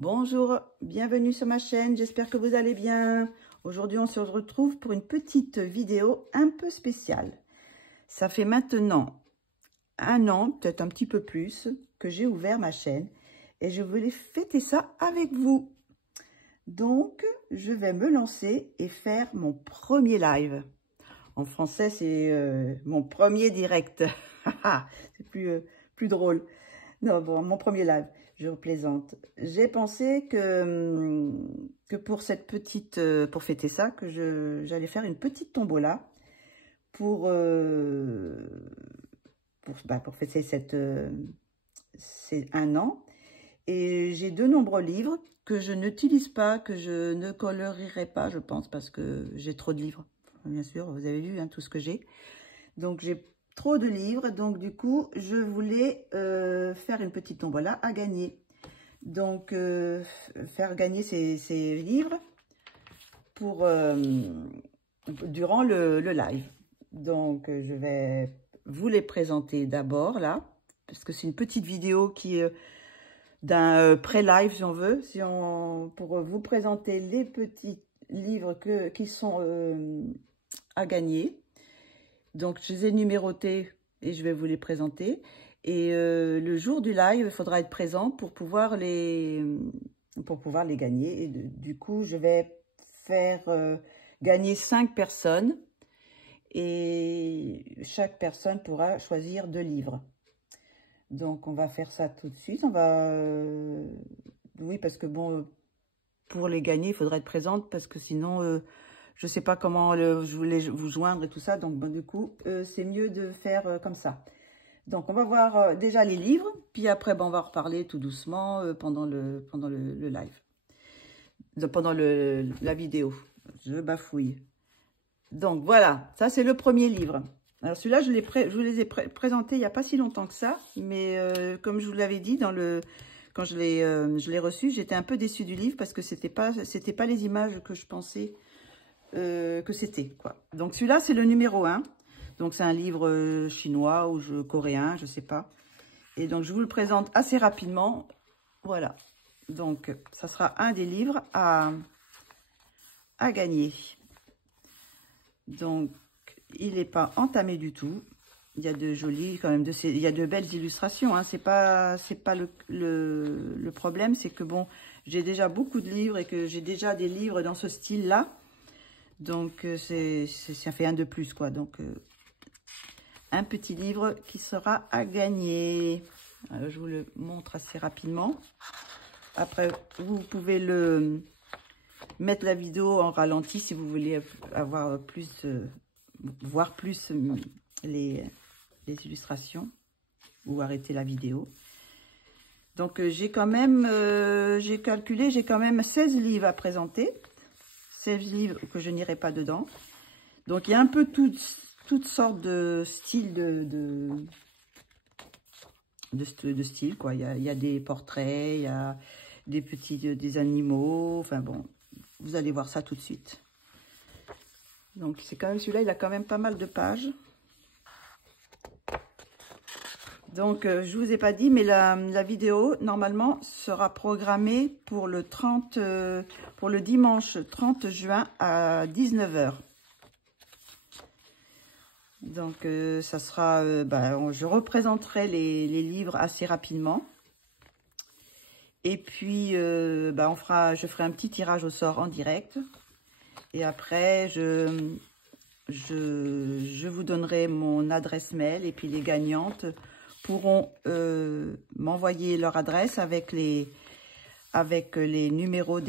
Bonjour, bienvenue sur ma chaîne, j'espère que vous allez bien. Aujourd'hui, on se retrouve pour une petite vidéo un peu spéciale. Ça fait maintenant 1 an, peut-être un petit peu plus, que j'ai ouvert ma chaîne et je voulais fêter ça avec vous. Donc, je vais me lancer et faire mon premier live. En français, c'est mon premier direct. C'est plus drôle. Non, bon, mon premier live, je plaisante. J'ai pensé que pour cette petite, pour fêter ça, que j'allais faire une petite tombola pour fêter ces 1 an. Et j'ai de nombreux livres que je n'utilise pas, que je ne colorerai pas, je pense, parce que j'ai trop de livres. Bien sûr, vous avez vu hein, tout ce que j'ai. Donc, j'ai trop de livres. Donc, du coup, je voulais faire une petite tombola à gagner. Donc, faire gagner ces livres pour durant le live. Donc, je vais vous les présenter d'abord, là, parce que c'est une petite vidéo qui est d'un pré-live, si on veut, pour vous présenter les petits livres qui sont à gagner. Donc, je les ai numérotés et je vais vous les présenter. Et le jour du live, il faudra être présent pour pouvoir les gagner. Et du coup, je vais faire gagner 5 personnes. Et chaque personne pourra choisir 2 livres. Donc, on va faire ça tout de suite. On va... oui, parce que bon, pour les gagner, il faudra être présente parce que sinon... je ne sais pas comment je voulais vous joindre et tout ça. Donc, bon, du coup, c'est mieux de faire comme ça. Donc, on va voir déjà les livres. Puis après, on va reparler tout doucement pendant le live. Pendant la vidéo. Je bafouille. Donc, voilà. Ça, c'est le premier livre. Alors, celui-là, je vous les ai présentés il n'y a pas si longtemps que ça. Mais comme je vous l'avais dit, quand je l'ai reçu, j'étais un peu déçue du livre parce que c'était pas les images que je pensais que c'était, quoi. Donc, celui-là, c'est le numéro 1. Donc, c'est un livre chinois ou coréen, je sais pas. Et donc, je vous le présente assez rapidement. Voilà. Donc, ça sera un des livres à gagner. Donc, il n'est pas entamé du tout. Il y a de jolies, quand même, il y a de belles illustrations. Hein. C'est pas le problème, c'est que bon, j'ai déjà beaucoup de livres et que j'ai déjà des livres dans ce style-là. Donc, ça fait un de plus, quoi. Donc, un petit livre qui sera à gagner. Alors, je vous le montre assez rapidement. Après, vous pouvez mettre la vidéo en ralenti si vous voulez avoir voir plus les illustrations ou arrêter la vidéo. Donc, j'ai quand même, j'ai calculé, j'ai quand même 16 livres à présenter. 16 livres que je n'irai pas dedans. Donc, il y a un peu toutes sortes de styles de style, quoi. Il y a des portraits, il y a des animaux. Enfin, bon, vous allez voir ça tout de suite. Donc, c'est quand même celui-là, il a quand même pas mal de pages. Donc, je vous ai pas dit, mais la vidéo, normalement, sera programmée pour pour le dimanche 30 juin à 19 h. Donc, ça sera, je représenterai les livres assez rapidement. Et puis, je ferai un petit tirage au sort en direct. Et après, je vous donnerai mon adresse mail et puis les gagnantes pourront m'envoyer leur adresse avec les numéros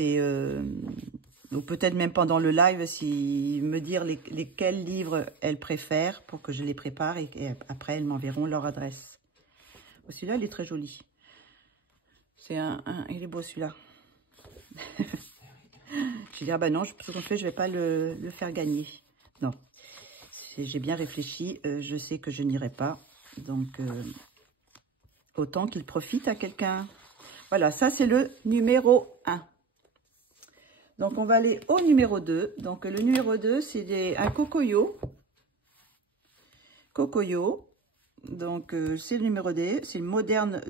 ou peut-être même pendant le live, me dire lesquels livres elles préfèrent pour que je les prépare et après elles m'enverront leur adresse. Celui-là, il est très joli. Il est beau celui-là. Je dis, ah ben non, tout compte fait, je vais pas le faire gagner. Non, j'ai bien réfléchi, je sais que je n'irai pas. Donc, autant qu'il profite à quelqu'un. Voilà, ça c'est le numéro 1. Donc, on va aller au numéro 2. Donc, le numéro 2, c'est un Cocoyo. Donc, c'est le numéro 2. C'est Modern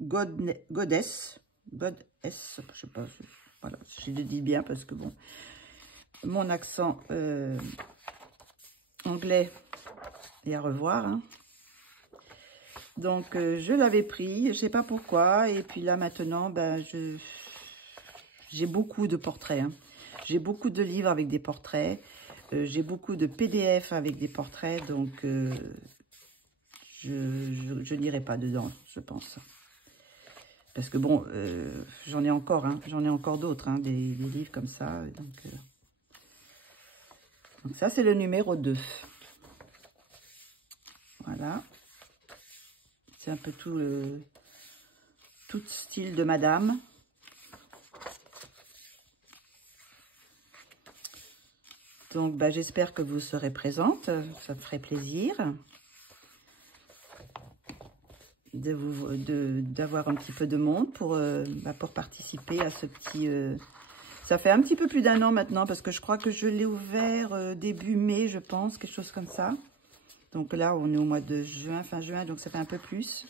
Goddess. God S, je sais pas, voilà, je le dis bien parce que bon, mon accent anglais est à revoir, hein. Donc, je l'avais pris, je sais pas pourquoi, et puis là, maintenant, ben, j'ai beaucoup de portraits, hein. J'ai beaucoup de livres avec des portraits, j'ai beaucoup de PDF avec des portraits, donc je n'irai pas dedans, je pense. Parce que bon, j'en ai encore, hein, j'en ai encore d'autres, hein, des livres comme ça. Donc ça, c'est le numéro 2. Voilà. C'est un peu tout style de madame. Donc, bah, j'espère que vous serez présente. Ça me ferait plaisir d'avoir un petit peu de monde pour participer à ce petit... Ça fait un petit peu plus d'1 an maintenant, parce que je crois que je l'ai ouvert début mai, je pense, quelque chose comme ça. Donc là, on est au mois de juin, fin juin, donc ça fait un peu plus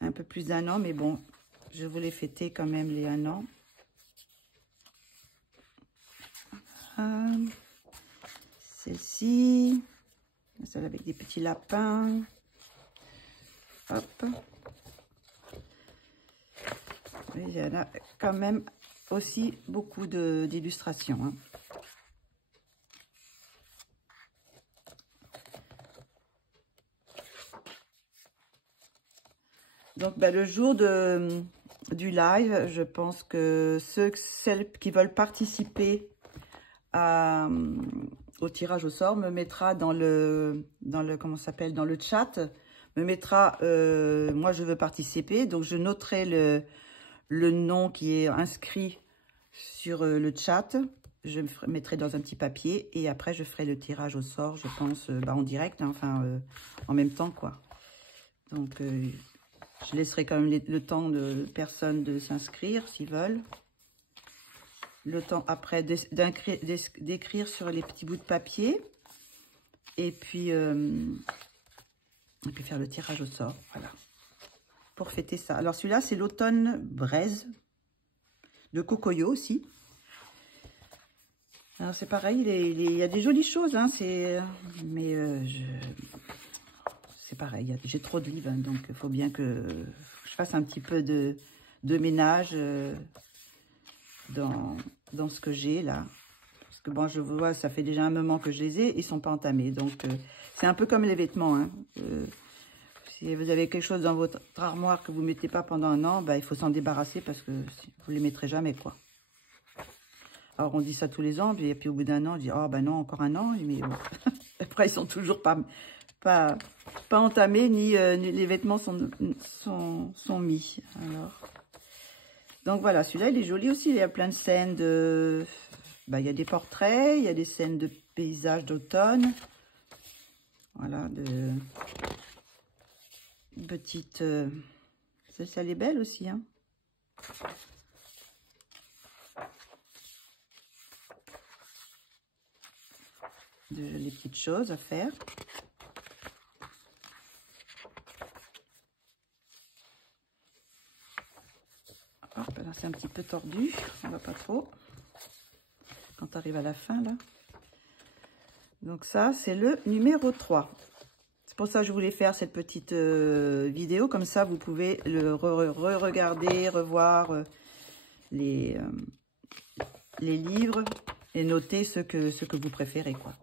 d'1 an, mais bon, je voulais fêter quand même les 1 an. Celle-ci, celle avec des petits lapins. Hop. Il y en a quand même aussi beaucoup d'illustrations, hein. Donc, ben, le jour du live, je pense que celles qui veulent participer au tirage au sort me mettra dans le comment ça s'appelle, dans le chat, me mettra moi je veux participer, donc je noterai le nom qui est inscrit sur le chat, je me mettrai dans un petit papier et après je ferai le tirage au sort, je pense en direct, hein, enfin en même temps quoi. Donc je laisserai quand même le temps de personnes de s'inscrire s'ils veulent. Le temps après d'écrire sur les petits bouts de papier. Et puis faire le tirage au sort. Voilà. Pour fêter ça. Alors celui-là, c'est l'automne braise. De Cocoyo aussi. Alors c'est pareil, il y a des jolies choses. Hein, mais c'est pareil, j'ai trop de livres. Hein, donc il faut bien que je fasse un petit peu de ménage dans ce que j'ai là. Parce que bon, je vois, ça fait déjà un moment que je les ai, ils sont pas entamés. Donc, c'est un peu comme les vêtements. Hein. Si vous avez quelque chose dans votre armoire que vous ne mettez pas pendant 1 an, bah, il faut s'en débarrasser parce que vous ne les mettrez jamais, quoi. Alors, on dit ça tous les ans, et puis au bout d'1 an, on dit, oh, ben non, encore 1 an. Mais bon. Après, ils sont toujours pas entamés, ni les vêtements sont mis. Alors... Donc voilà, celui-là, il est joli aussi. Il y a plein de scènes de... il y a des portraits, il y a des scènes de paysages d'automne. Voilà, de petites... Celle-ci, elle est belle aussi, hein. Les petites choses à faire. Hop, là, c'est un petit peu tordu. On va pas trop. Quand tu arrives à la fin, là. Donc ça, c'est le numéro 3. C'est pour ça que je voulais faire cette petite vidéo. Comme ça, vous pouvez le re-regarder, revoir les livres et noter ce que vous préférez, quoi.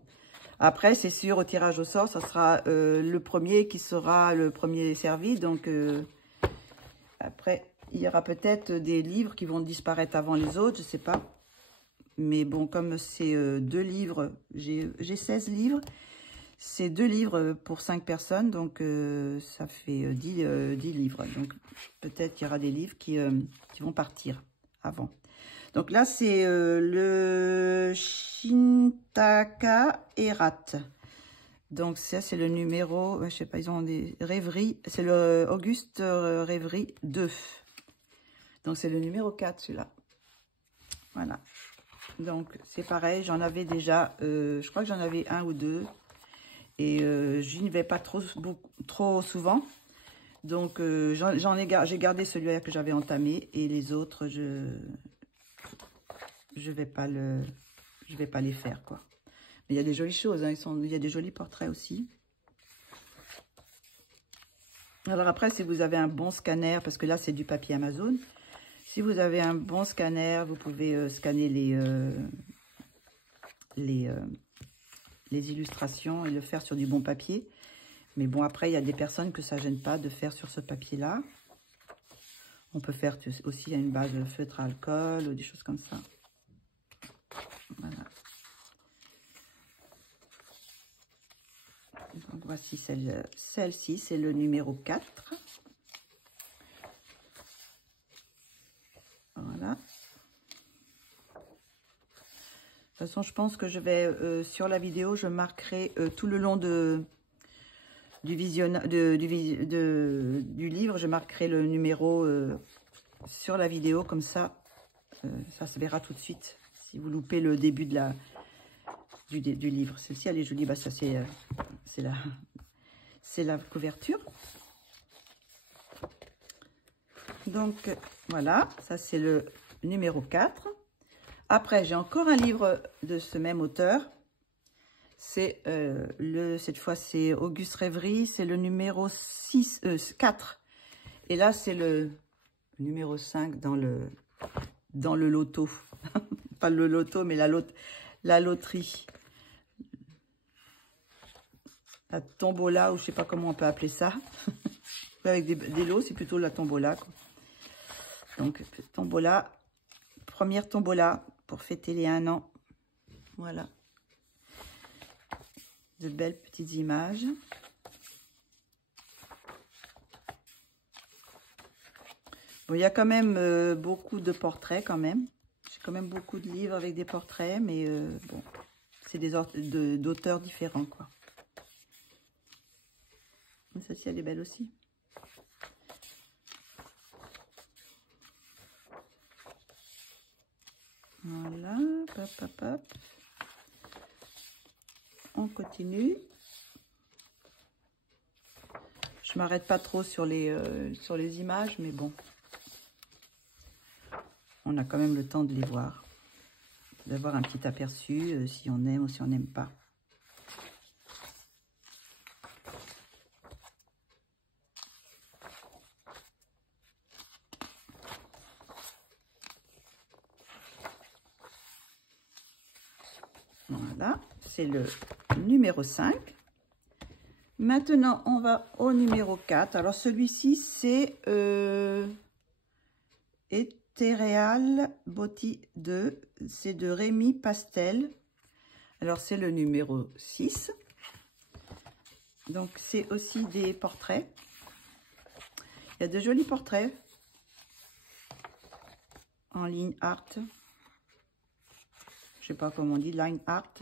Après, c'est sûr, au tirage au sort, ça sera le premier qui sera le premier servi. Donc, après, il y aura peut-être des livres qui vont disparaître avant les autres, je sais pas. Mais bon, comme c'est 2 livres, j'ai 16 livres. C'est 2 livres pour 5 personnes, donc ça fait 10 livres. Donc, peut-être qu'il y aura des livres qui vont partir avant. Donc là, c'est le Shintaka Erat. Donc ça, c'est le numéro, je sais pas, ils ont des rêveries. C'est le Auguste Rêverie 2. Donc c'est le numéro 4, celui-là. Voilà. Donc c'est pareil, j'en avais déjà, je crois que j'en avais 1 ou 2. Et je n'y vais pas trop souvent. Donc, j'ai gardé celui-là que j'avais entamé et les autres, je vais pas les faire, quoi. Mais il y a des jolies choses, hein, il y a des jolis portraits aussi. Alors après, si vous avez un bon scanner, parce que là, c'est du papier Amazon. Si vous avez un bon scanner, vous pouvez scanner les illustrations et le faire sur du bon papier. Mais bon, après, il y a des personnes que ça ne gêne pas de faire sur ce papier-là. On peut faire aussi à une base de feutre à alcool ou des choses comme ça. Voilà. Donc, voici celle-ci, c'est le numéro 4. Voilà. De toute façon, je pense que je vais, sur la vidéo, je marquerai tout le long du livre, je marquerai le numéro sur la vidéo, comme ça, ça se verra tout de suite. Si vous loupez le début de du livre. Celle-ci, elle est jolie, bah, ça c'est la couverture. Donc, voilà, ça c'est le numéro 4. Après, j'ai encore un livre de ce même auteur. C'est cette fois, c'est Auguste Rêverie, c'est le numéro 4. Et là, c'est le numéro 5 dans le loto. Pas le loto, mais la loterie. La tombola, ou je sais pas comment on peut appeler ça. Avec des lots, c'est plutôt la tombola, quoi. Donc, tombola, première tombola pour fêter les 1 an. Voilà. De belles petites images. Bon, il y a quand même beaucoup de portraits, quand même. J'ai quand même beaucoup de livres avec des portraits, mais bon, c'est d'auteurs différents, quoi. Celle-ci, elle est belle aussi. Voilà, hop, hop, hop. On continue. Je m'arrête pas trop sur les images, mais bon. On a quand même le temps de les voir. D'avoir un petit aperçu, si on aime ou si on n'aime pas. Voilà, c'est le numéro 5. Maintenant, on va au numéro 4. Alors, celui-ci, c'est Ethereal Beauty 2. C'est de Rémi Pastel. Alors, c'est le numéro 6. Donc, c'est aussi des portraits. Il y a de jolis portraits en ligne art. Je sais pas comment on dit, line art.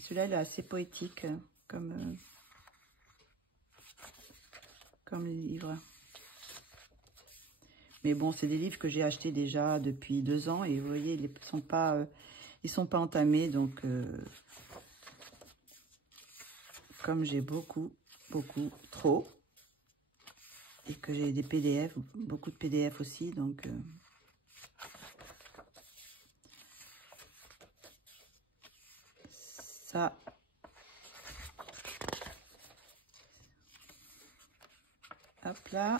Celui-là, il est assez poétique comme livre. Mais bon, c'est des livres que j'ai achetés déjà depuis 2 ans et vous voyez, ils sont pas entamés. Donc, comme j'ai beaucoup trop, et que j'ai des PDF, beaucoup de PDF aussi, donc ça, hop là,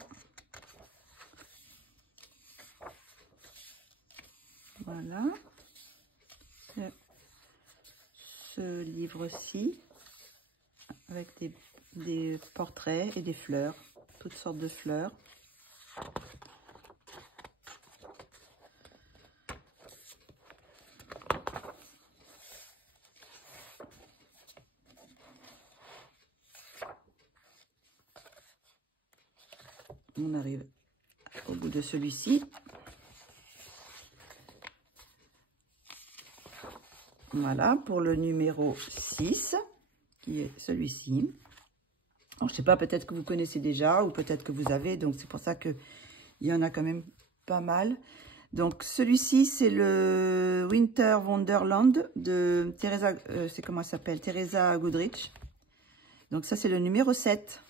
voilà, ce livre-ci, avec des portraits et des fleurs, toutes sortes de fleurs. On arrive au bout de celui-ci. Voilà, pour le numéro 6, qui est celui-ci. Je ne sais pas, peut-être que vous connaissez déjà, ou peut-être que vous avez, donc c'est pour ça qu'il y en a quand même pas mal. Donc, celui-ci, c'est le Winter Wonderland de Teresa, c'est comment elle s'appelle, Teresa Goodrich. Donc ça, c'est le numéro 7.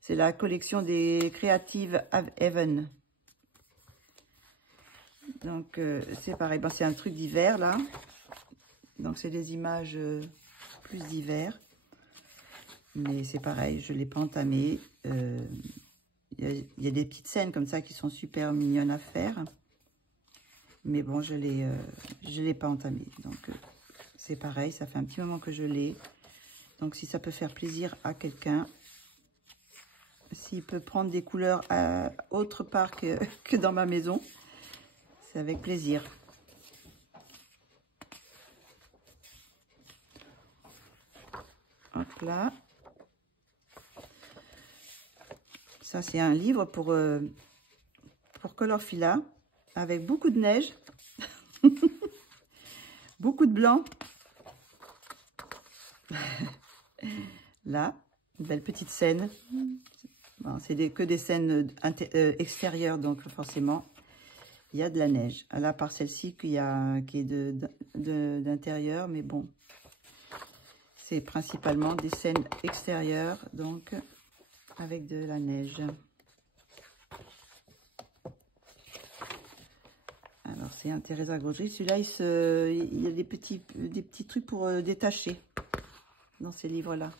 C'est la collection des Creative Haven. Donc, c'est pareil. Bon, c'est un truc d'hiver, là. Donc, c'est des images plus d'hiver. Mais c'est pareil, je ne l'ai pas entamé. Il y a des petites scènes comme ça qui sont super mignonnes à faire. Mais bon, je l'ai pas entamé. Donc, c'est pareil, ça fait un petit moment que je l'ai. Donc, si ça peut faire plaisir à quelqu'un, s'il peut prendre des couleurs autre part que dans ma maison, c'est avec plaisir. Hop là. Ça, c'est un livre pour Colorfila, avec beaucoup de neige, beaucoup de blanc. Là, une belle petite scène. Bon, c'est que des scènes extérieures, donc forcément, il y a de la neige. Là, par celle-ci, qui est d'intérieur, mais bon, c'est principalement des scènes extérieures, donc avec de la neige. Alors, c'est un Teresa Grogerie. Celui-là, il y a des petits trucs pour détacher dans ces livres-là.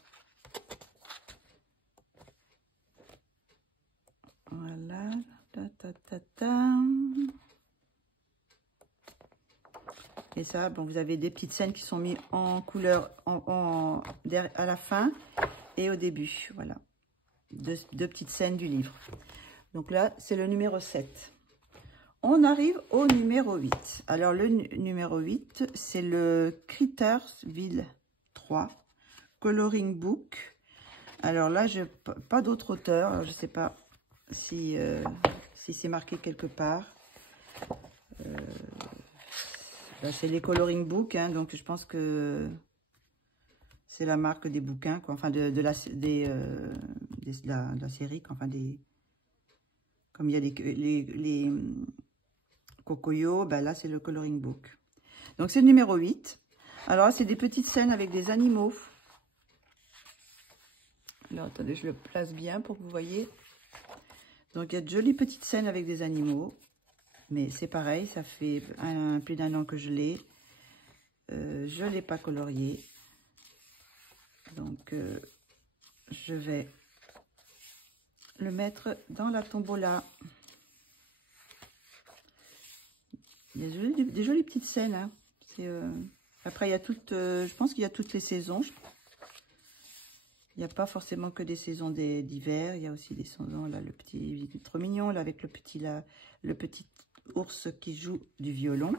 Voilà. Et ça, bon, vous avez des petites scènes qui sont mises en couleur à la fin et au début. Voilà. Deux petites scènes du livre. Donc là, c'est le numéro 7. On arrive au numéro 8. Alors, le numéro 8, c'est le Crittersville 3 Coloring Book. Alors là, je pas d'autre auteur. Je ne sais pas si c'est marqué quelque part. C'est les Coloring Book, hein, donc je pense que c'est la marque des bouquins, quoi, enfin de la série, quoi, enfin comme il y a les Kokoyo, ben là c'est le Coloring Book. Donc c'est le numéro 8. Alors là, c'est des petites scènes avec des animaux. Alors attendez, je le place bien pour que vous voyez. Donc il y a de jolies petites scènes avec des animaux. Mais c'est pareil, ça fait plus d'un an que je l'ai. Je ne l'ai pas colorié. Donc, je vais le mettre dans la tombola. Il y a des jolies petites scènes. Hein. Après, il y a je pense qu'il y a toutes les saisons. Il n'y a pas forcément que des saisons d'hiver. Il y a aussi des saisons, là, le petit, il est trop mignon, là, avec le petit ours qui joue du violon.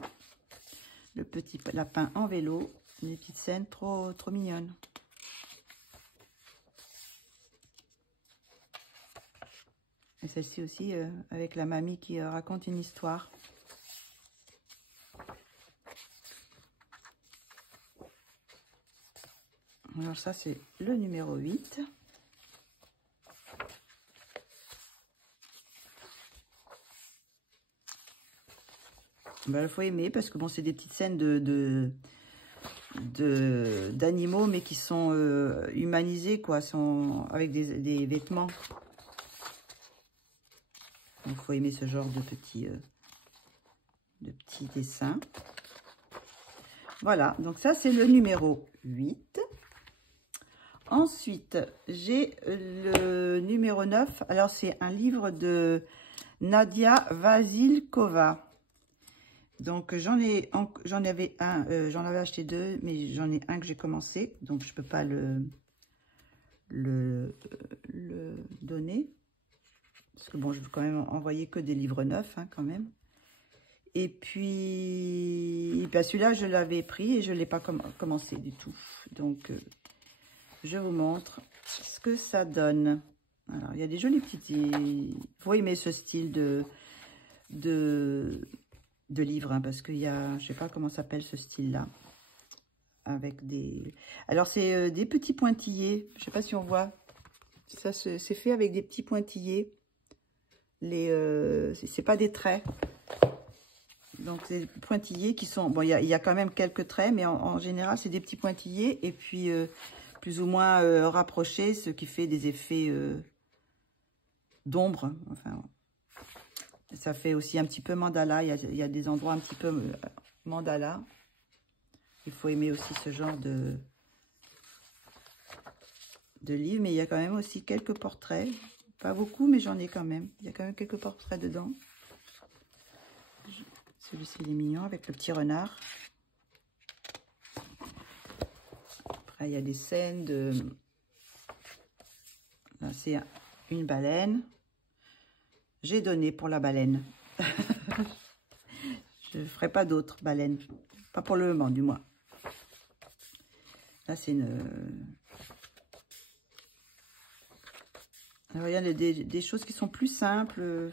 Le petit lapin en vélo. Des petites scènes trop mignonnes. Et celle-ci aussi, avec la mamie qui raconte une histoire. Alors ça, c'est le numéro 8. Ben, il faut aimer parce que bon, c'est des petites scènes d'animaux, mais qui sont humanisés, quoi, avec des vêtements. Il faut aimer ce genre de petits dessins. Voilà, donc ça, c'est le numéro 8. Ensuite, j'ai le numéro 9. Alors, c'est un livre de Nadia Vasilkova. Donc, j'en avais acheté 2, mais j'en ai un que j'ai commencé. Donc, je ne peux pas le donner. Parce que bon, je veux quand même envoyer que des livres neufs, hein, quand même. Et puis, ben celui-là, je l'avais pris et je ne l'ai pas commencé du tout. Donc, je vous montre ce que ça donne. Alors, il y a des jolis petits... Il faut aimer ce style de livre, hein, parce qu'il y a... Je ne sais pas comment s'appelle ce style-là. Avec des... Alors, c'est des petits pointillés. Je ne sais pas si on voit. Ça, c'est fait avec des petits pointillés. C'est pas des traits. Donc, c'est des pointillés qui sont... Bon, il y a quand même quelques traits, mais en général, c'est des petits pointillés. Et puis, plus ou moins rapprochés, ce qui fait des effets d'ombre. Enfin, ça fait aussi un petit peu mandala. Il y a des endroits un petit peu mandala. Il faut aimer aussi ce genre de livre. Mais il y a quand même aussi quelques portraits. Pas beaucoup, mais j'en ai quand même. Il y a quand même quelques portraits dedans. Celui-ci, il est mignon avec le petit renard. Après, il y a des scènes de... Là, c'est une baleine. J'ai donné pour la baleine. Je ne ferai pas d'autres baleines. Pas pour le moment, du moins. Là, c'est une... Alors, il y a des choses qui sont plus simples,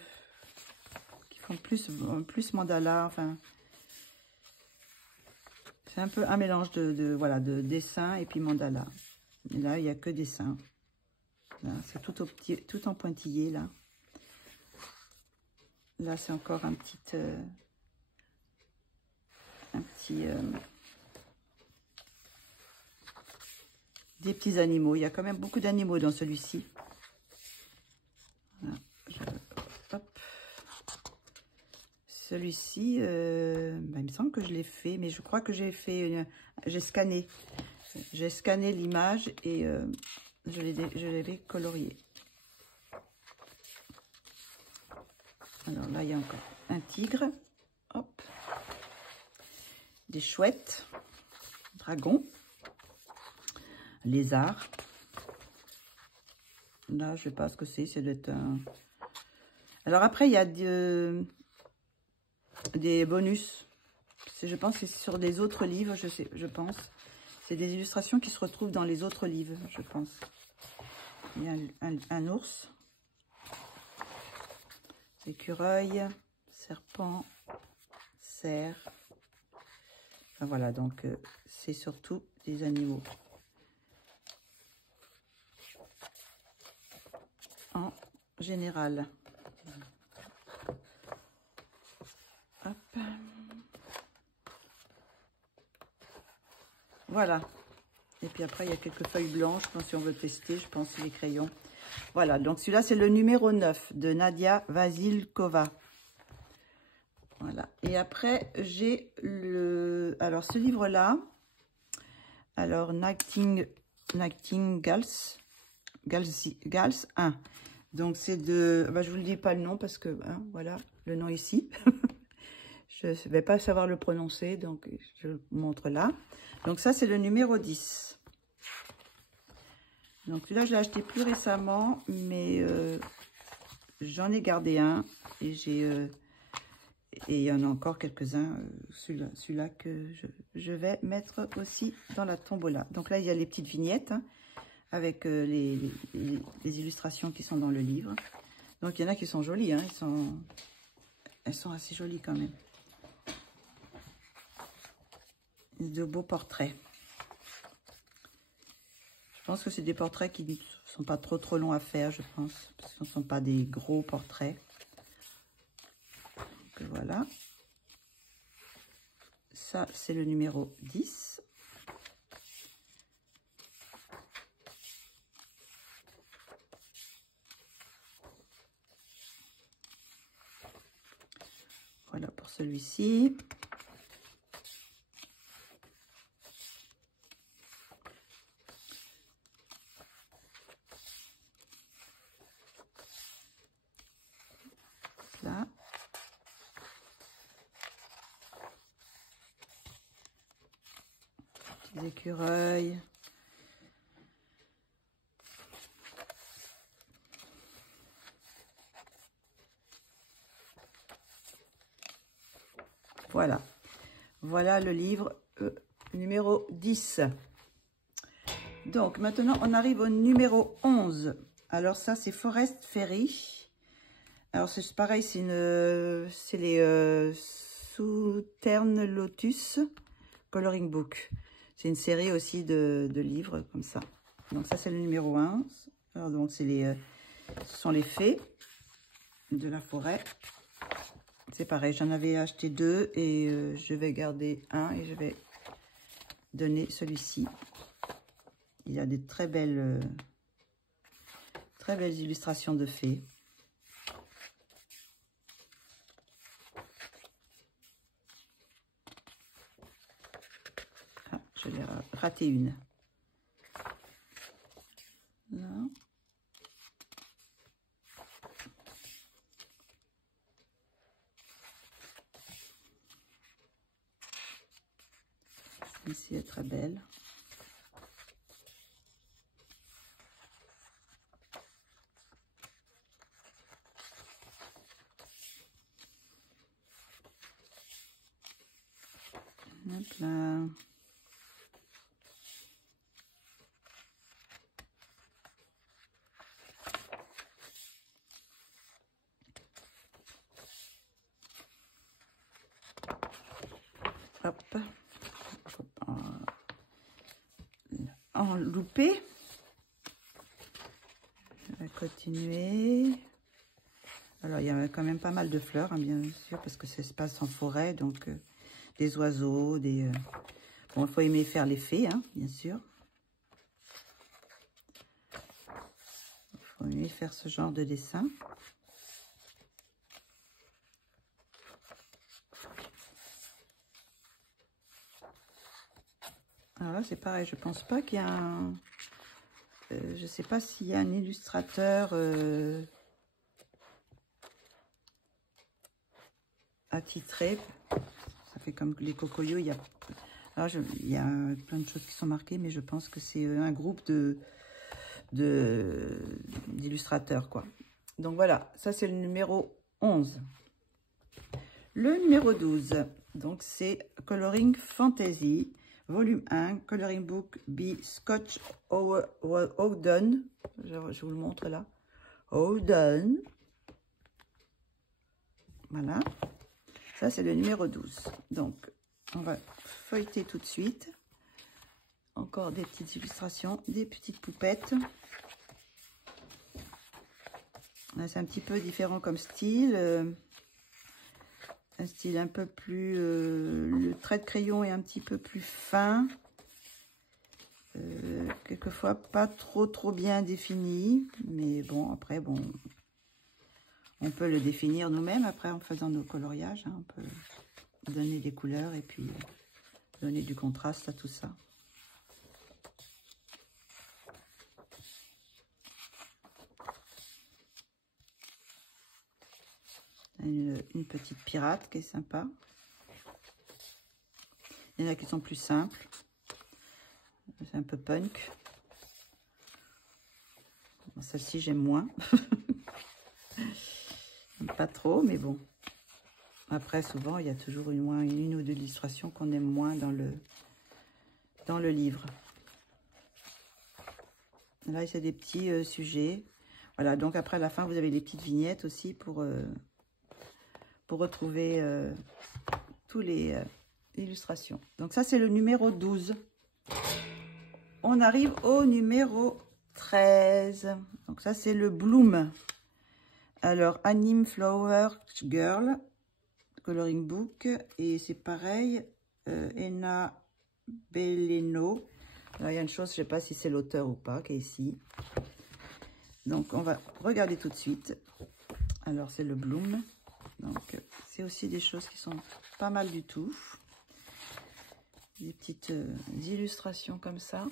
qui font plus mandala. Enfin, c'est un peu un mélange voilà, de dessin et puis mandala. Et là, il n'y a que dessin. C'est tout en pointillé, là. Là, c'est encore un petit... des petits animaux. Il y a quand même beaucoup d'animaux dans celui-ci. Voilà. Celui-ci, bah, il me semble que je l'ai fait, mais je crois que j'ai scanné. J'ai scanné l'image et je l'avais colorié. Alors là, il y a encore un tigre. Hop. Des chouettes. Dragons. Lézard. Là, je ne sais pas ce que c'est. C'est d'être un... Alors après, il y a des bonus. Je pense que c'est sur des autres livres, je pense. C'est des illustrations qui se retrouvent dans les autres livres, je pense. Il y a un ours. Écureuil, serpent, cerf. Enfin, voilà, donc c'est surtout des animaux. En général. Hop. Voilà. Et puis après, il y a quelques feuilles blanches, si on veut tester, je pense, les crayons. Voilà, donc celui-là, c'est le numéro 9 de Nadia Vasilkova. Voilà. Et après, j'ai le... Alors, ce livre-là, alors, Nightingales 1. Donc, c'est de... Bah, je vous le dis pas le nom parce que, hein, voilà, le nom ici. Je ne vais pas savoir le prononcer, donc je le montre là. Donc, ça, c'est le numéro 10. Donc, celui-là, je l'ai acheté plus récemment, mais j'en ai gardé un. Et il y en a encore quelques-uns, celui-là que je vais mettre aussi dans la tombola. Donc là, il y a les petites vignettes, hein, avec les illustrations qui sont dans le livre. Donc, il y en a qui sont jolies, hein, elles sont assez jolies quand même. De beaux portraits. Je pense que c'est des portraits qui ne sont pas trop longs à faire, je pense. Parce que ce ne sont pas des gros portraits. Donc voilà. Ça, c'est le numéro 10. Voilà pour celui-ci. Là. Petits écureuils. Voilà. Voilà le livre numéro 10. Donc, maintenant, on arrive au numéro 11. Alors, ça, c'est Forest Ferry. Alors, c'est pareil, c'est les Southern Lotus Coloring Book. C'est une série aussi de livres comme ça. Donc, ça, c'est le numéro 1. Alors, donc, ce sont les fées de la forêt. C'est pareil, j'en avais acheté 2 et je vais garder un et je vais donner celui-ci. Il y a des très belles illustrations de fées. Ah, je l'ai raté une. Là. Ici, elle est très belle. Hop là. Hop. En loupé. Je vais continuer. Alors, il y a quand même pas mal de fleurs, hein, bien sûr, parce que ça se passe en forêt, donc des oiseaux, des... Bon, il faut aimer faire les fées, hein, bien sûr. Il faut aimer faire ce genre de dessin. Alors là, c'est pareil, je pense pas qu'il y a un... je sais pas s'il y a un illustrateur attitré. Ça fait comme les cocoyots, il y a... Alors, il y a plein de choses qui sont marquées, mais je pense que c'est un groupe d'illustrateurs, quoi. Donc voilà, ça c'est le numéro 11. Le numéro 12, donc c'est Coloring Fantasy, volume 1, Coloring Book by Scott Howden. Je vous le montre là. Howden. Voilà. Ça, c'est le numéro 12. Donc, on va feuilleter tout de suite. Encore des petites illustrations, des petites poupettes. C'est un petit peu différent comme style. Un style un peu plus... le trait de crayon est un petit peu plus fin. Quelquefois, pas trop bien défini. Mais bon, après, bon... On peut le définir nous-mêmes après en faisant nos coloriages. Hein, on peut donner des couleurs et puis donner du contraste à tout ça. Une petite pirate qui est sympa. Il y en a qui sont plus simples. C'est un peu punk. Celle-ci, j'aime moins. Pas trop, mais bon. Après, souvent, il y a toujours une ou deux illustrations qu'on aime moins dans le livre. Là, c'est des petits sujets. Voilà, donc après, à la fin, vous avez des petites vignettes aussi pour retrouver tous les illustrations. Donc ça, c'est le numéro 12. On arrive au numéro 13. Donc ça, c'est le Bloom. Alors, Anime Flower Girl, Coloring Book. Et c'est pareil, Enna Belleno. Alors, il y a une chose, je ne sais pas si c'est l'auteur ou pas, qui est ici. Donc, on va regarder tout de suite. Alors, c'est le Bloom. Donc, c'est aussi des choses qui sont pas mal du tout. Des petites illustrations comme ça.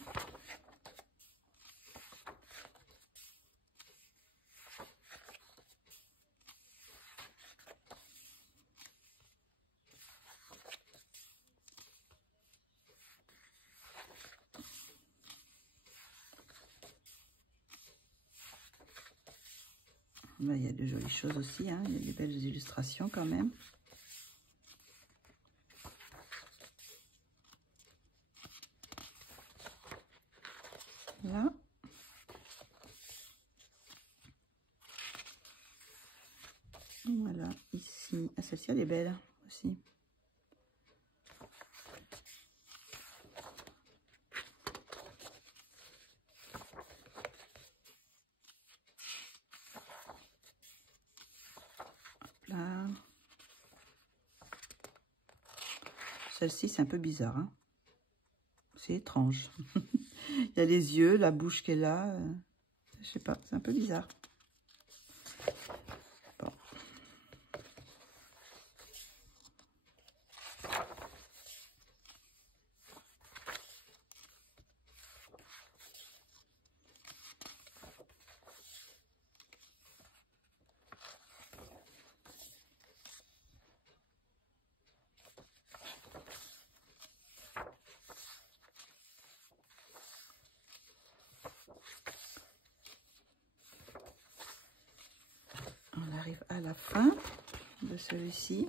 Là, il y a de jolies choses aussi, hein. Il y a des belles illustrations quand même. Là. Voilà, ici. Ah, celle-ci, elle est belle aussi. Là. Celle-ci, c'est un peu bizarre, hein. C'est étrange. Il y a les yeux, la bouche qui est là. Je sais pas, c'est un peu bizarre. Bon. On arrive à la fin de celui-ci.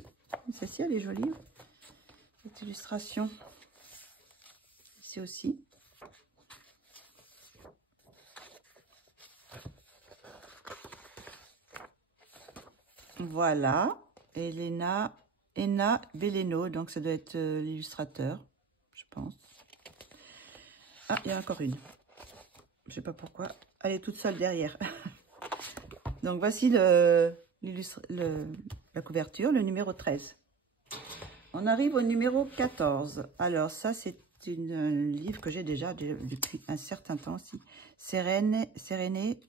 Celle-ci, elle est jolie. Cette illustration. Ici aussi. Voilà. Enna Beleno. Donc, ça doit être l'illustrateur, je pense. Ah, il y a encore une. Je sais pas pourquoi. Elle est toute seule derrière. Donc, voici la couverture, le numéro 13. On arrive au numéro 14. Alors, ça, c'est un livre que j'ai déjà depuis un certain temps aussi. Séréné,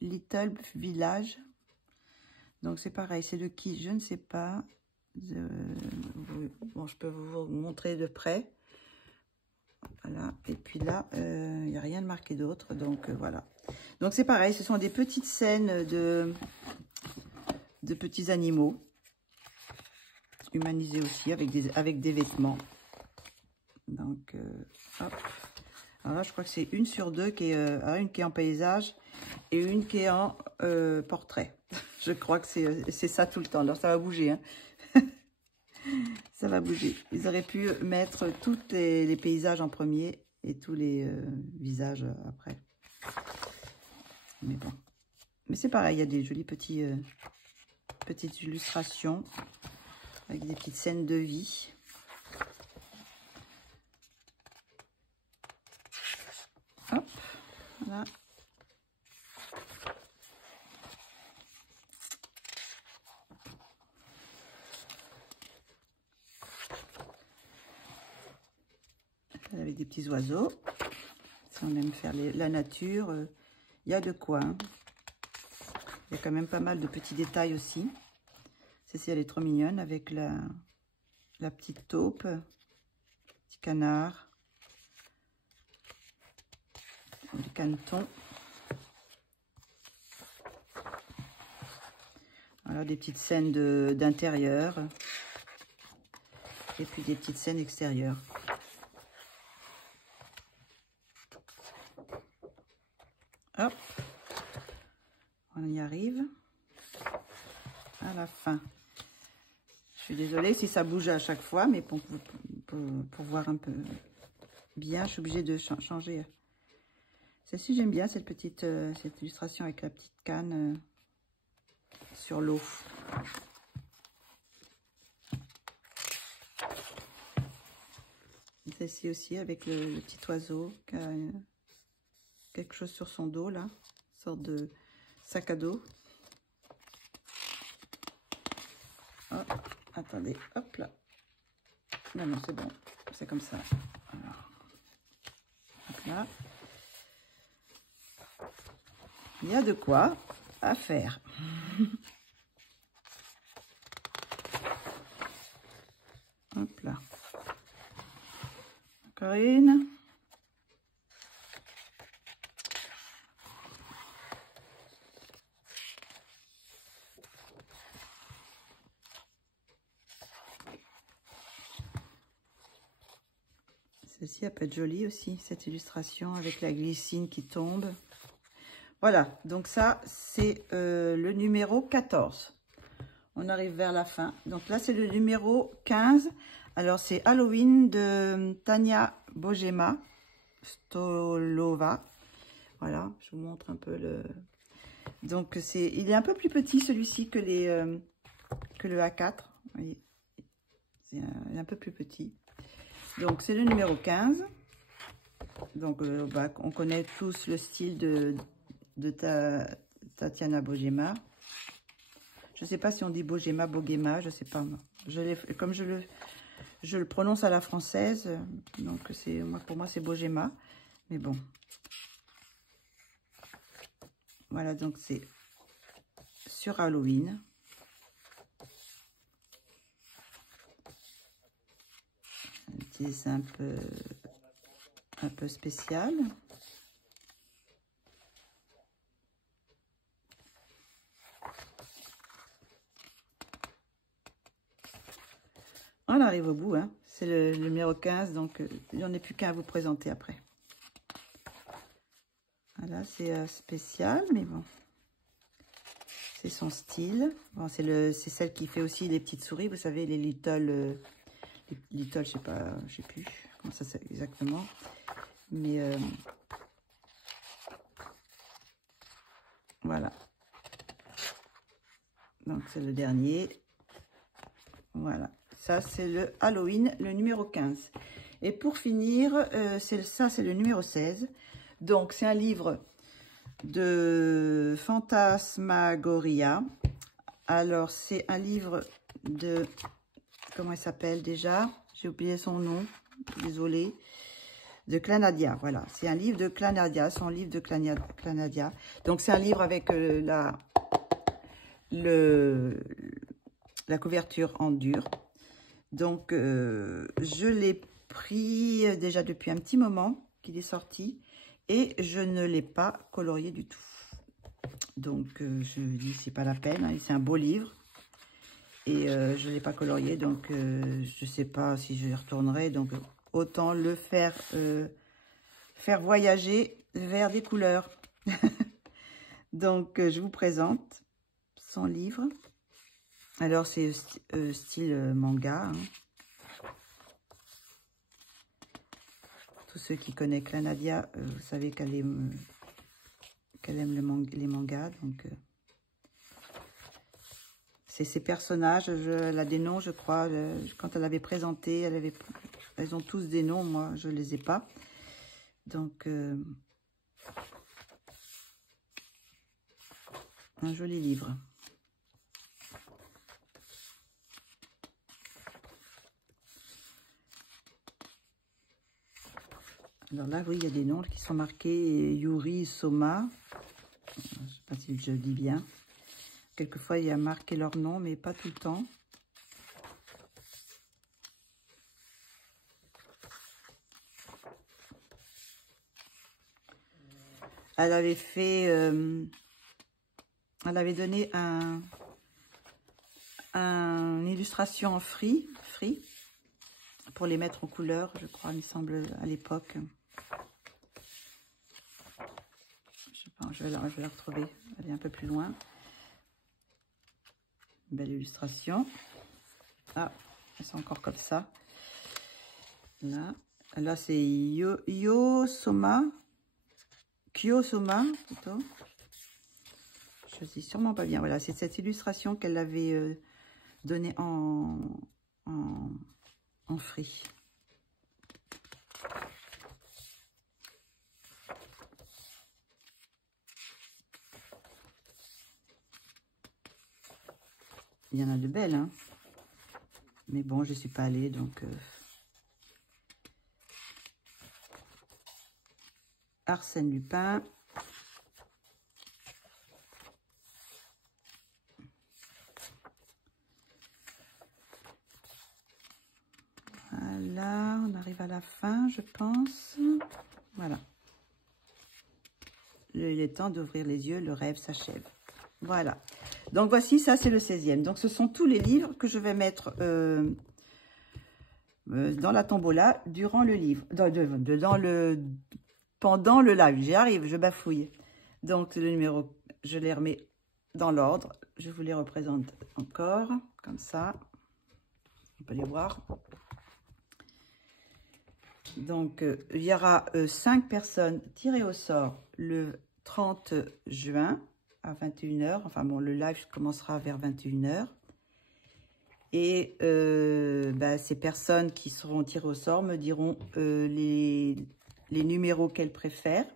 Little Village. Donc, c'est pareil. C'est de qui? Je ne sais pas. Bon, je peux vous montrer de près. Voilà. Et puis là, il n'y a rien de marqué d'autre. Donc, voilà. Donc, c'est pareil. Ce sont des petites scènes de petits animaux. Humanisés aussi, avec des vêtements. Donc, hop. Alors là, je crois que c'est une sur deux qui est, une qui est en paysage et une qui est en portrait. Je crois que c'est ça tout le temps. Alors, ça va bouger. Hein. Ça va bouger. Ils auraient pu mettre tous les paysages en premier et tous les visages après. Mais bon. Mais c'est pareil, il y a des jolis petites illustrations avec des petites scènes de vie. Hop, là. Avec des petits oiseaux. Si on aime faire la nature, il y a de quoi. Hein. Il y a quand même pas mal de petits détails aussi. Celle-ci, elle est trop mignonne avec la petite taupe, petit canard, le caneton. Voilà, des petites scènes d'intérieur. Et puis des petites scènes extérieures. Hop, on y arrive à la fin. Je suis désolée si ça bouge à chaque fois, mais pour voir un peu bien, je suis obligée de changer. Celle-ci, j'aime bien cette illustration avec la petite canne sur l'eau. Celle-ci aussi avec le petit oiseau qui a quelque chose sur son dos là, une sorte de sac à dos. Oh, attendez, hop là. Non, non, c'est bon, c'est comme ça. Alors, hop là. Il y a de quoi à faire. Hop là. Encore une. Celle-ci, elle peut être jolie aussi, cette illustration avec la glycine qui tombe. Voilà, donc ça, c'est le numéro 14. On arrive vers la fin. Donc là, c'est le numéro 15. Alors, c'est Halloween de Tania Bojema Stolova. Voilà, je vous montre un peu le... Donc, il est un peu plus petit, celui-ci, que le A4. Vous voyez, il est un peu plus petit. Donc, c'est le numéro 15. Donc, on connaît tous le style de Tatiana Bojema. Je ne sais pas si on dit Bojema, Bogema, je ne sais pas. Comme je le prononce à la française, donc pour moi, c'est Bojema. Mais bon. Voilà, donc c'est sur Halloween. Un petit dessin un peu spécial. On arrive au bout, hein. C'est le numéro 15, donc il n'y en a plus qu'un à vous présenter après. Voilà, c'est spécial, mais bon. C'est son style. Bon, c'est celle qui fait aussi les petites souris, vous savez, les little, je sais pas, je sais plus comment ça c'est exactement. Mais voilà. Donc c'est le dernier. Voilà. Ça c'est le Halloween, le numéro 15. Et pour finir, ça c'est le numéro 16. Donc c'est un livre de Fantasmagoria. Alors c'est un livre de, comment il s'appelle déjà? J'ai oublié son nom, désolée. De Clanadia, voilà. C'est un livre de Clanadia, son livre de Clanadia. Donc c'est un livre avec la couverture en dur. Donc je l'ai pris déjà depuis un petit moment qu'il est sorti. Et je ne l'ai pas colorié du tout. Donc, je me dis, c'est pas la peine. Hein, c'est un beau livre. Et je ne l'ai pas colorié. Donc, je ne sais pas si je y retournerai. Donc, autant le faire voyager vers des couleurs. Donc, je vous présente son livre. Alors, c'est style manga. Hein. Tous ceux qui connaissent Clanadia, vous savez qu'elle aime les mangas. Donc, c'est ces personnages, elle a des noms, je crois. Quand elle avait présenté, elles ont tous des noms. Moi, je ne les ai pas. Donc, un joli livre. Alors là, oui, il y a des noms qui sont marqués. Yuri, Soma. Je ne sais pas si je le dis bien. Quelquefois, il y a marqué leur nom, mais pas tout le temps. Elle avait fait... elle avait donné une illustration en free, pour les mettre en couleur, je crois, il me semble, à l'époque. Je sais pas, je vais la retrouver. Elle est un peu plus loin. Belle illustration. Ah, elles sont encore comme ça. Là c'est Kyosoma, plutôt. Je ne sais sûrement pas bien. Voilà, c'est cette illustration qu'elle avait donnée en free. Il y en a de belles, hein. Mais bon, je ne suis pas allée, donc... Arsène Lupin. Voilà, on arrive à la fin, je pense. Voilà. Il est temps d'ouvrir les yeux, le rêve s'achève. Voilà. Donc, voici, ça, c'est le 16e. Donc, ce sont tous les livres que je vais mettre dans la tombola durant le livre. Pendant le live. J'y arrive, je bafouille. Donc, le numéro, je les remets dans l'ordre. Je vous les représente encore, comme ça. On peut les voir. Donc, il y aura 5 personnes tirées au sort le 30 juin à 21 h. Enfin, bon, le live commencera vers 21 h. Et ces personnes qui seront tirées au sort me diront les numéros qu'elles préfèrent.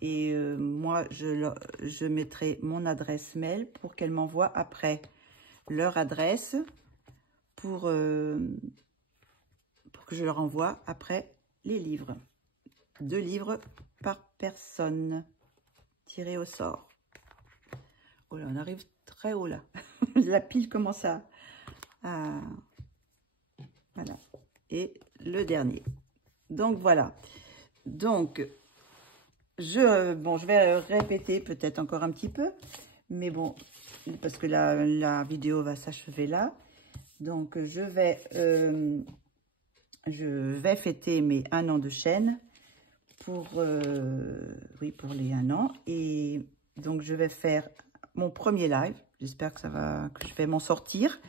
Et moi, je mettrai mon adresse mail pour qu'elles m'envoient après leur adresse pour que je leur envoie après les livres. 2 livres par personne tirés au sort. Oh là, on arrive très haut là. La pile commence à... Voilà. Et le dernier. Donc voilà. Donc, je vais répéter peut-être encore un petit peu. Mais bon, parce que la vidéo va s'achever là. Donc, je vais fêter mes 1 an de chaîne pour les 1 an. Et donc, je vais faire mon premier live. J'espère que je vais m'en sortir.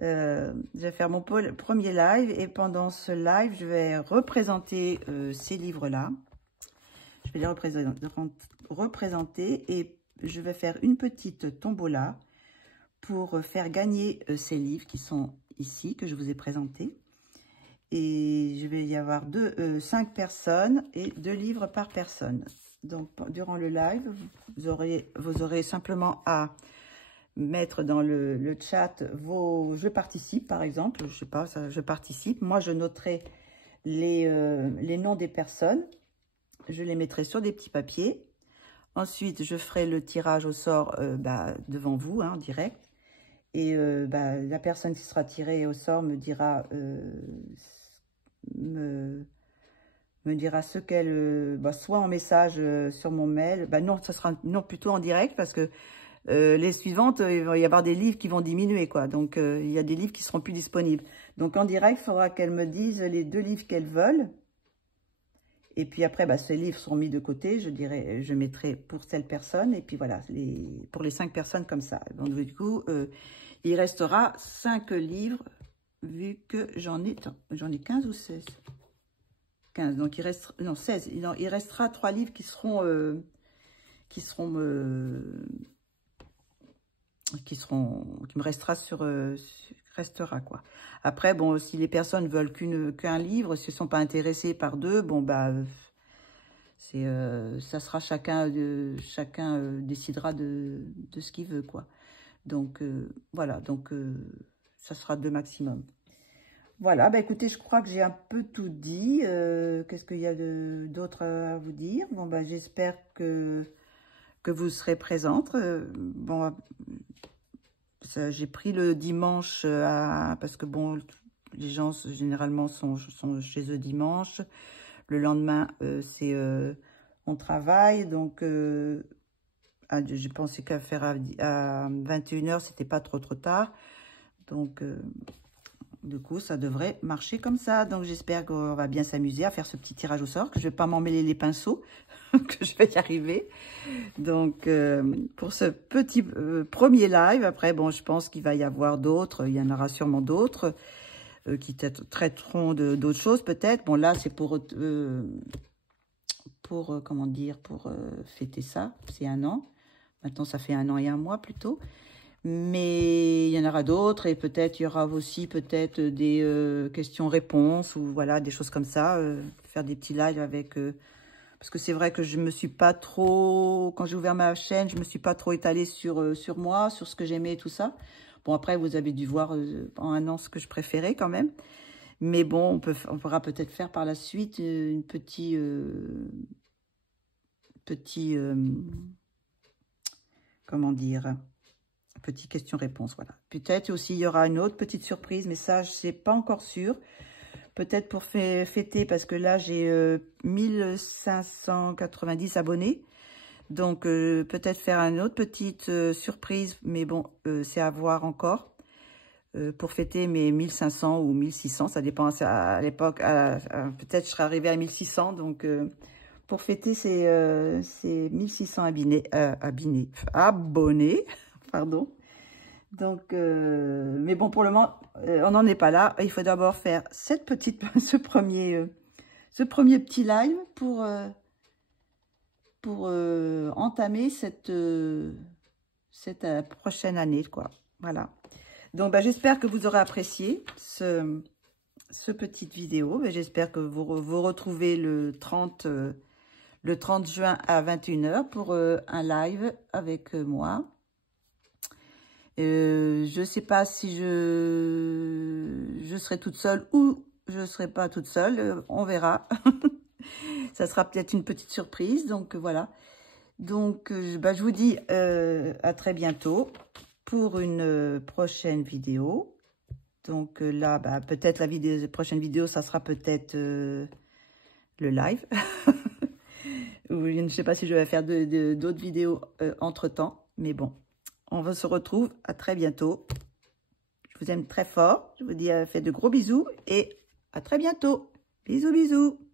Je vais faire mon premier live et pendant ce live, je vais représenter ces livres-là. Je vais les représenter et je vais faire une petite tombola pour faire gagner ces livres qui sont ici, que je vous ai présentés. Et je vais y avoir 5 personnes et 2 livres par personne. Donc, durant le live, vous aurez simplement à mettre dans le chat vos « je participe » par exemple. Je sais pas, ça, je participe. Moi, je noterai les noms des personnes. Je les mettrai sur des petits papiers. Ensuite, je ferai le tirage au sort devant vous, en direct. Et la personne qui sera tirée au sort me dira ce qu'elle... soit en message sur mon mail. Non, ça sera plutôt en direct parce que les suivantes, il va y avoir des livres qui vont diminuer, quoi. Donc, il y a des livres qui seront plus disponibles. Donc, en direct, il faudra qu'elles me disent les 2 livres qu'elles veulent. Et puis après, ces livres seront mis de côté. Je mettrai pour telle personne. Et puis voilà, pour les 5 personnes comme ça. Donc, du coup, il restera 5 livres, vu que j'en ai 15 ou 16. 15. Donc, il reste... Non, 16. Il restera 3 livres qui me restera quoi. Après, bon, si les personnes veulent qu'un livre, si elles sont pas intéressées par 2, bon ça sera chacun décidera de ce qu'il veut, quoi. Donc voilà, donc ça sera 2 maximum. Voilà, écoutez, je crois que j'ai un peu tout dit. Qu'est-ce qu'il y a d'autre à vous dire? Bon, j'espère que vous serez présente. Bon, j'ai pris le dimanche parce que bon, les gens généralement sont chez eux dimanche. Le lendemain, on travaille. Donc, j'ai pensé qu'à faire à 21h, c'était pas trop tard. Donc, du coup, ça devrait marcher comme ça. Donc, j'espère qu'on va bien s'amuser à faire ce petit tirage au sort, que je vais pas m'emmêler les pinceaux, que je vais y arriver. Donc, pour ce petit premier live, après, bon, je pense qu'il va y avoir d'autres. Il y en aura sûrement d'autres qui traiteront d'autres choses, peut-être. Bon, là, c'est pour comment dire, pour fêter ça. C'est 1 an. Maintenant, ça fait 1 an et 1 mois, plutôt. Mais il y en aura d'autres et peut-être il y aura aussi peut-être des questions-réponses ou voilà, des choses comme ça. Faire des petits lives avec... parce que c'est vrai que je me suis pas trop... Quand j'ai ouvert ma chaîne, je me suis pas trop étalée sur moi, sur ce que j'aimais et tout ça. Bon, après, vous avez dû voir en 1 an ce que je préférais quand même. Mais bon, on pourra peut-être faire par la suite une petite... comment dire, petite question-réponse, voilà. Peut-être aussi il y aura une autre petite surprise, mais ça, je sais pas encore sûr. Peut-être pour fêter, parce que là, j'ai 1590 abonnés. Donc, peut-être faire une autre petite surprise, mais bon, c'est à voir encore. Pour fêter mes 1500 ou 1600, ça dépend à l'époque. Peut-être je serai arrivée à 1600, donc... pour fêter ces 1600 abonnés, pardon. Donc, mais bon, pour le moment, on n'en est pas là. Il faut d'abord faire ce premier petit live pour entamer cette prochaine année, quoi. Voilà. Donc, j'espère que vous aurez apprécié ce petite vidéo. J'espère que vous retrouvez le 30 juin à 21h pour un live avec moi. Je ne sais pas si je serai toute seule ou je ne serai pas toute seule. On verra. Ça sera peut-être une petite surprise. Donc, voilà. Donc, je vous dis à très bientôt pour une prochaine vidéo. Donc là, peut-être la prochaine vidéo, ça sera peut-être le live. Ou je ne sais pas si je vais faire d'autres vidéos entre-temps. Mais bon, on se retrouve à très bientôt. Je vous aime très fort. Je vous dis faites de gros bisous et à très bientôt. Bisous, bisous.